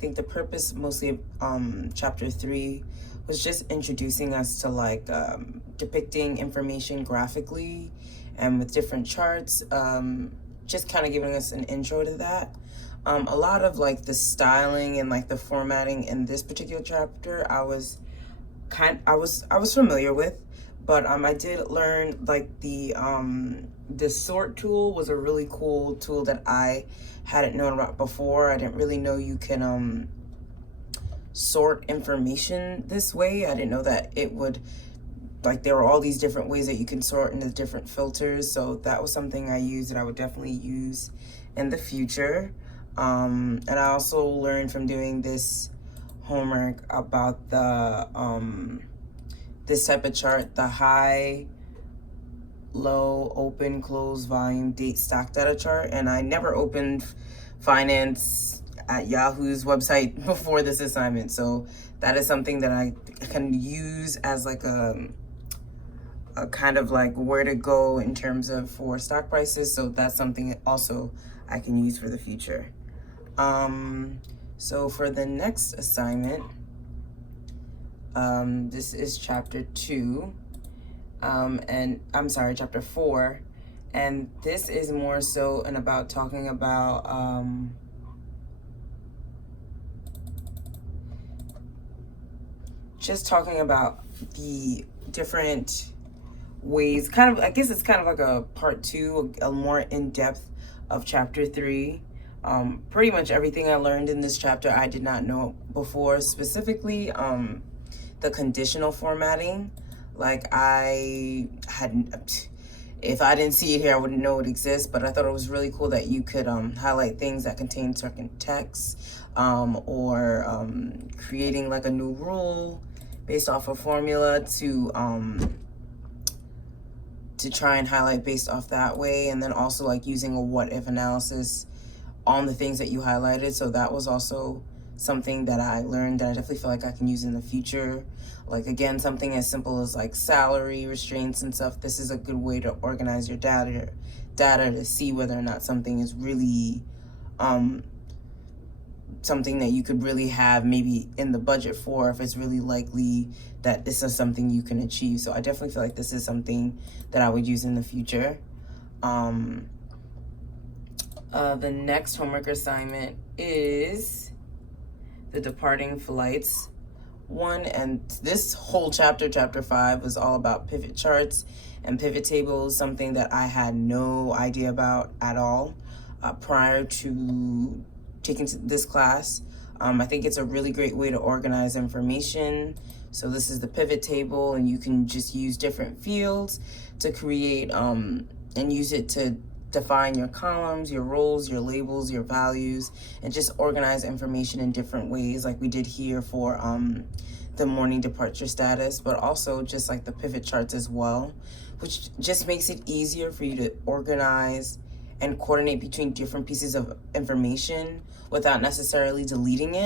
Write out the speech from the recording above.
I think the purpose mostly of chapter 3 was just introducing us to like depicting information graphically and with different charts, just kind of giving us an intro to that. A lot of like the styling and like the formatting in this particular chapter I was familiar with, but I did learn like the sort tool was a really cool tool that I hadn't known about before. I didn't really know you can sort information this way. I didn't know that it would, like, there were all these different ways that you can sort into different filters. So that was something I used that I would definitely use in the future. And I also learned from doing this homework about the this type of chart, the high, low, open, close, volume, date, stock data chart. And I never opened finance at Yahoo's website before this assignment, so that is something that I can use as like a kind of like where to go in terms of for stock prices. So that's something also I can use for the future. So for the next assignment, this is chapter 2, and I'm sorry, chapter 4, and this is more so and about talking about just talking about the different ways, kind of, I guess it's kind of like a part 2, a more in-depth of chapter 3. Pretty much everything I learned in this chapter I did not know before, specifically the conditional formatting. Like, I hadn't, if I didn't see it here, I wouldn't know it exists, but I thought it was really cool that you could highlight things that contain certain text, or creating like a new rule based off a formula to try and highlight based off that way, and then also like using a what if analysis on the things that you highlighted. So that was also something that I learned that I definitely feel like I can use in the future. Like, again, something as simple as like salary restraints and stuff. This is a good way to organize your data to see whether or not something is really something that you could really have maybe in the budget for, if it's really likely that this is something you can achieve. So I definitely feel like this is something that I would use in the future. The next homework assignment is the departing flights one, and this whole chapter 5, was all about pivot charts and pivot tables, something that I had no idea about at all prior to taking this class. I think it's a really great way to organize information. So this is the pivot table, and you can just use different fields to create and use it to define your columns, your rows, your labels, your values, and just organize information in different ways, like we did here for the morning departure status, but also just like the pivot charts as well, which just makes it easier for you to organize and coordinate between different pieces of information without necessarily deleting it.